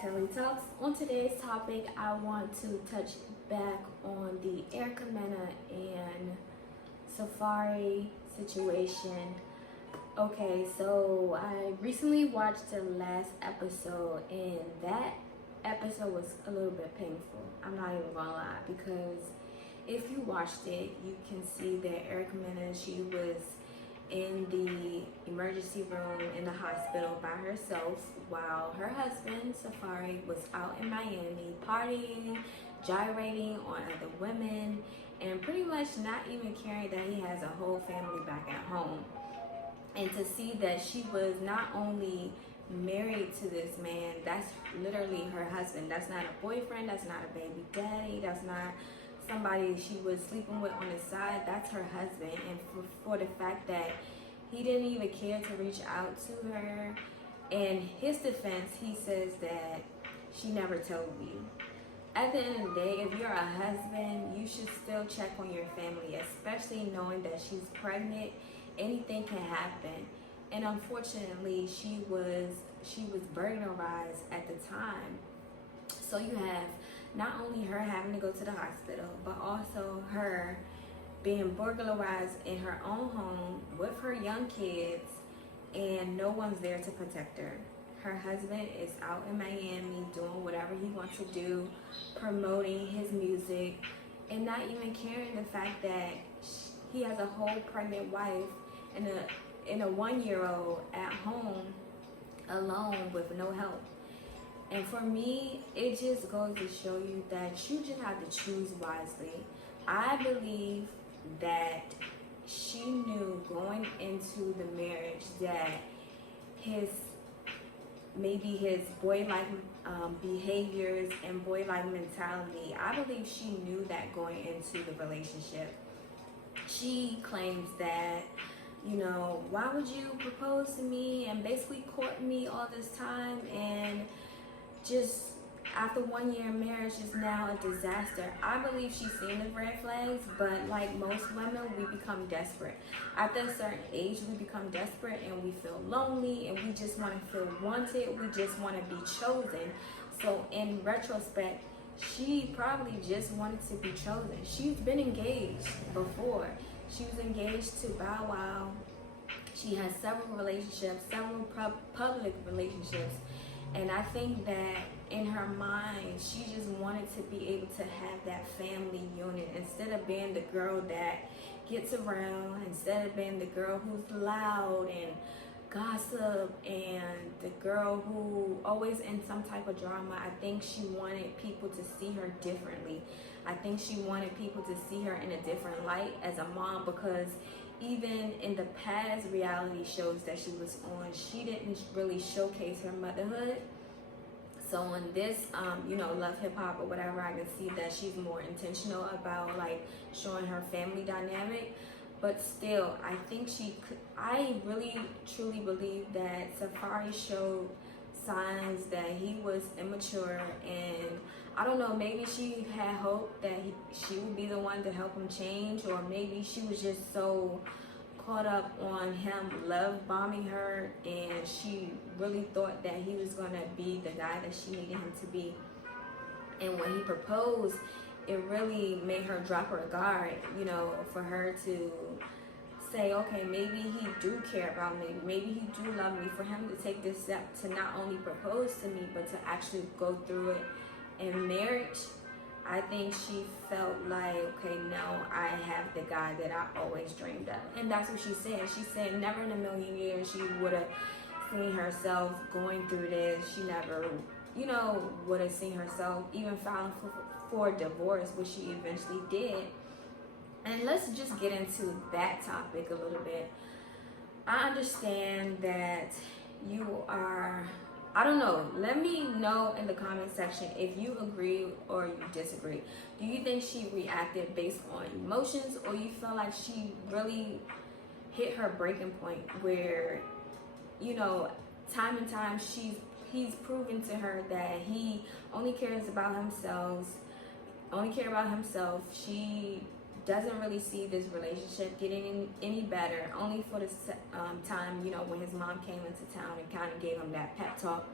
Telly Talks. On today's topic, I want to touch back on the Erica Mena and Safari situation. Okay, so I recently watched the last episode, and that episode was a little bit painful. I'm not even gonna lie, because if you watched it, you can see that Erica Mena, she was in the emergency room in the hospital by herself while her husband Safari was out in Miami partying, gyrating on other women, and pretty much not even caring that he has a whole family back at home. And to see that she was not only married to this man, that's literally her husband. That's not a boyfriend, that's not a baby daddy, that's not somebody she was sleeping with on the side. That's her husband. And for the fact that he didn't even care to reach out to her, in his defense, he says that she never told you. At the end of the day, if you're a husband, you should still check on your family, especially knowing that she's pregnant. Anything can happen. And unfortunately, she was burglarized at the time. So you have not only her having to go to the hospital, but also her being burglarized in her own home with her young kids, and no one's there to protect her. Her husband is out in Miami doing whatever he wants to do, promoting his music, and not even caring the fact that he has a whole pregnant wife and a 1-year-old at home alone with no help. And for me, it just goes to show you that you just have to choose wisely. I believe that she knew going into the marriage that his boy-like behaviors and boy-like mentality, I believe she knew that going into the relationship. She claims that, why would you propose to me and basically court me all this time, and just after 1 year of marriage is now a disaster. I believe she's seen the red flags, but like most women, we become desperate. After a certain age, we become desperate and we feel lonely and we just want to feel wanted. We just want to be chosen. So in retrospect, she probably just wanted to be chosen. She's been engaged before. She was engaged to Bow Wow. She has several relationships, several public relationships. And I think that in her mind, she just wanted to be able to have that family unit instead of being the girl that gets around, instead of being the girl who's loud and gossip and the girl who always in some type of drama. I think she wanted people to see her differently. I think she wanted people to see her in a different light as a mom, because even in the past reality shows that she was on, she didn't really showcase her motherhood. So on this, Love Hip Hop or whatever, I can see that she's more intentional about like showing her family dynamic. But still, I think I really truly believe that Safari showed signs that he was immature, and I don't know, maybe she had hope that she would be the one to help him change, or maybe she was just so caught up on him love bombing her, and she really thought that he was going to be the guy that she needed him to be. And when he proposed, it really made her drop her guard, for her to say, okay, maybe he do care about me, maybe he do love me. For him to take this step to not only propose to me, but to actually go through it in marriage, I think she felt like, okay, now I have the guy that I always dreamed of. And that's what she said. She said never in a million years she would have seen herself going through this. She never, would have seen herself even filing for divorce, which she eventually did. And let's just get into that topic a little bit. I understand that you are, I don't know, let me know in the comment section if you agree or you disagree. Do you think she reacted based on emotions, or you feel like she really hit her breaking point where, time and time he's proven to her that he only cares about himself, She doesn't really see this relationship getting any better, only for the time, when his mom came into town and kind of gave him that pep talk.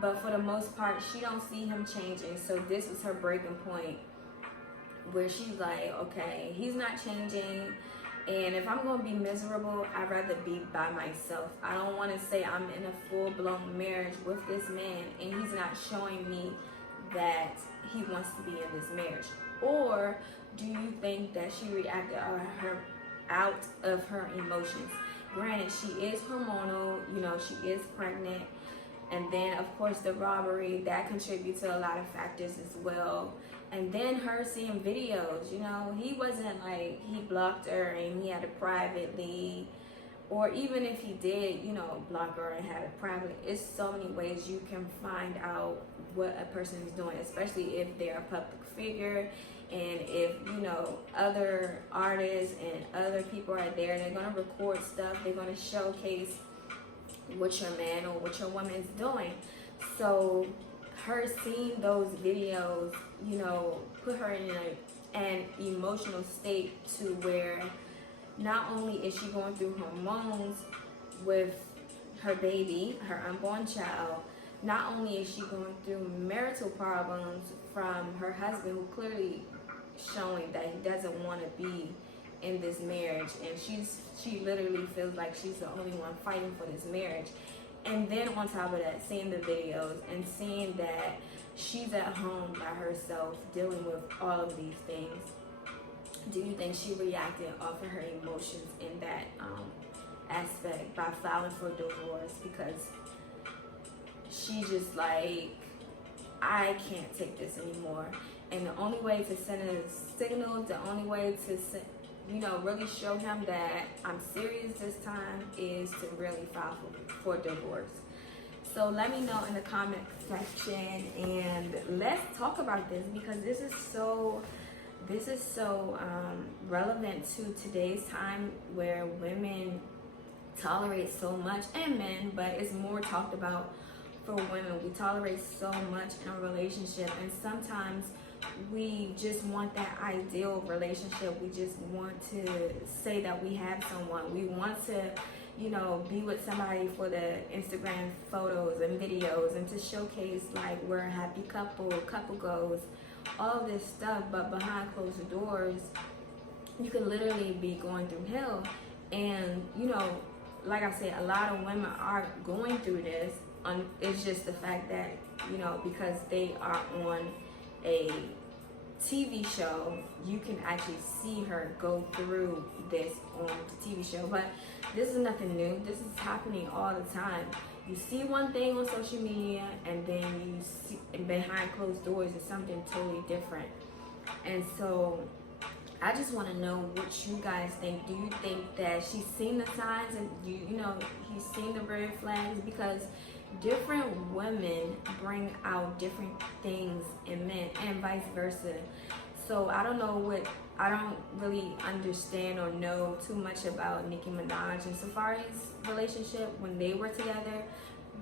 but for the most part, she don't see him changing. So this was her breaking point, where she's like, okay, he's not changing, and if I'm going to be miserable, I'd rather be by myself. I don't want to say I'm in a full-blown marriage with this man and he's not showing me that he wants to be in this marriage. Or do you think that she reacted out of her emotions? Granted, she is hormonal, you know, she is pregnant, and then of course the robbery, that contributes to a lot of factors as well. And then her seeing videos, you know, he wasn't like he blocked her and he had it privately, or even if he did, you know, block her and had it privately. It's so many ways you can find out what a person is doing, especially if they're a public figure, and if, you know, other artists and other people are there. They're going to record stuff, they're going to showcase what your man or what your woman is doing. So her seeing those videos, you know, put her in an emotional state to where not only is she going through hormones with her baby, her unborn child, not only is she going through marital problems from her husband, who clearly showing that he doesn't want to be in this marriage, and she literally feels like she's the only one fighting for this marriage. And then on top of that, seeing the videos and seeing that she's at home by herself dealing with all of these things, do you think she reacted off of her emotions in that aspect by filing for divorce? Because she's just like, I can't take this anymore. And the only way to send a signal, the only way to you know, really show him that I'm serious this time is to really file for divorce. So let me know in the comment section, and let's talk about this, because this is so relevant to today's time, where women tolerate so much, and men, but it's more talked about for women. We tolerate so much in a relationship, and sometimes we just want that ideal relationship. We just want to say that we have someone. We want to, you know, be with somebody for the Instagram photos and videos, and to showcase like we're a happy couple goals, all this stuff. But behind closed doors, you can literally be going through hell. And, you know, like I said, a lot of women are going through this. It's just the fact that, you know, because they are on a TV show, you can actually see her go through this on the TV show. But this is nothing new. This is happening all the time. You see one thing on social media, and then you see behind closed doors is something totally different. And so I just want to know what you guys think. Do you think that she's seen the signs, and you know, he's seen the red flags? Because different women bring out different things in men, and vice versa. So I don't really understand or know too much about Nicki Minaj and Safari's relationship when they were together,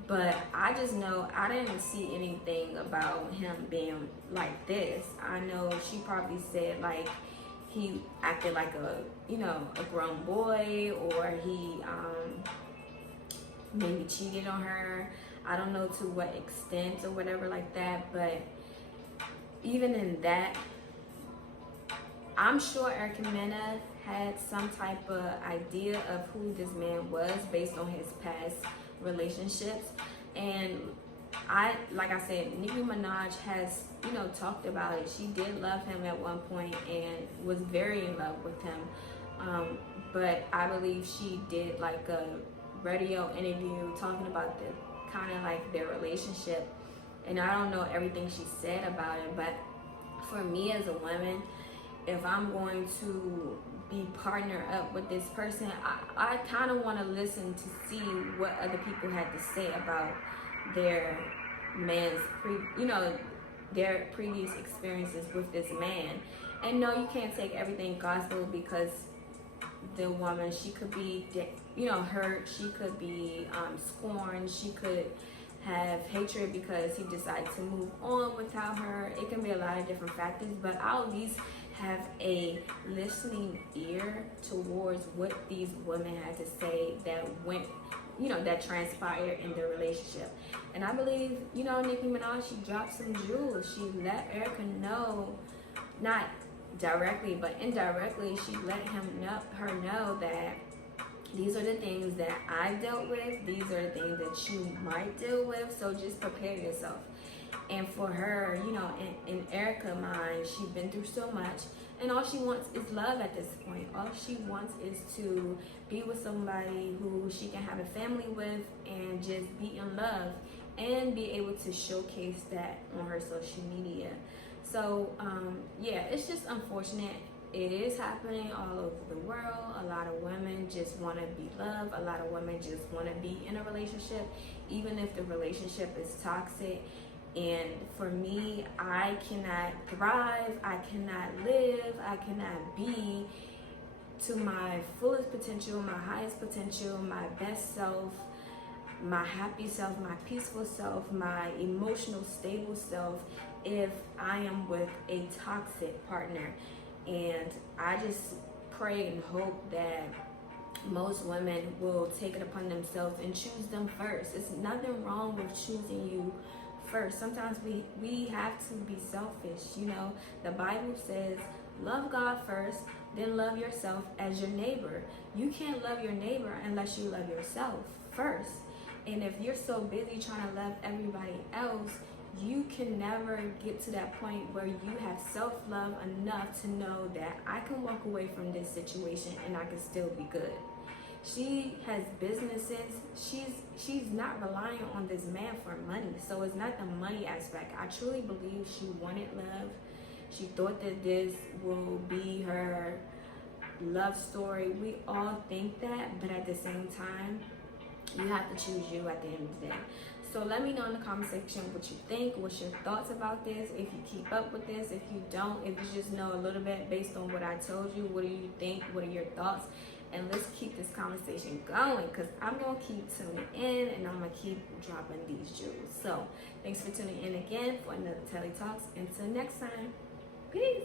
but I just know I didn't see anything about him being like this. I know she probably said like he acted like a, you know, a grown boy, or he maybe cheated on her. I don't know to what extent or whatever like that, but even in that, I'm sure Erica Mena had some type of idea of who this man was based on his past relationships. And like I said, Nicki Minaj has, you know, talked about it. She did love him at one point and was very in love with him. But I believe she did like a radio interview talking about the kind of like their relationship, and I don't know everything she said about it, but for me as a woman, if I'm going to be partnered up with this person, I kind of want to listen to see what other people had to say about their man's their previous experiences with this man. And no, you can't take everything gospel, because the woman, she could be, you know, hurt, she could be scorned, she could have hatred because he decided to move on without her. It can be a lot of different factors, but I'll at least have a listening ear towards what these women had to say that went that transpired in the relationship. And I believe, Nicki Minaj, she dropped some jewels. She let Erica know, not directly, but indirectly, she let her know that these are the things that I dealt with. These are the things that you might deal with. So just prepare yourself. And for her, in Erica's mind, she's been through so much. And all she wants is love at this point. All she wants is to be with somebody who she can have a family with and just be in love and be able to showcase that on her social media. So, it's just unfortunate. It is happening all over the world. A lot of women just want to be loved. A lot of women just want to be in a relationship, even if the relationship is toxic. And for me, I cannot thrive, I cannot live, I cannot be to my fullest potential, my highest potential, my best self, my happy self, my peaceful self, my emotional stable self if I am with a toxic partner. And I just pray and hope that most women will take it upon themselves and choose them first. It's nothing wrong with choosing you first. Sometimes we have to be selfish. The Bible says, love God first, then love yourself as your neighbor. You can't love your neighbor unless you love yourself first. And if you're so busy trying to love everybody else, you can never get to that point where you have self-love enough to know that I can walk away from this situation and I can still be good. She has businesses. She's not relying on this man for money. So it's not the money aspect. I truly believe she wanted love. She thought that this will be her love story. We all think that, but at the same time, you have to choose you at the end of the day. So let me know in the comment section what you think, what's your thoughts about this, if you keep up with this, if you don't, if you just know a little bit based on what I told you, what do you think, what are your thoughts? And let's keep this conversation going, because I'm going to keep tuning in and I'm going to keep dropping these jewels. So thanks for tuning in again for another Telly Talks. Until next time, peace.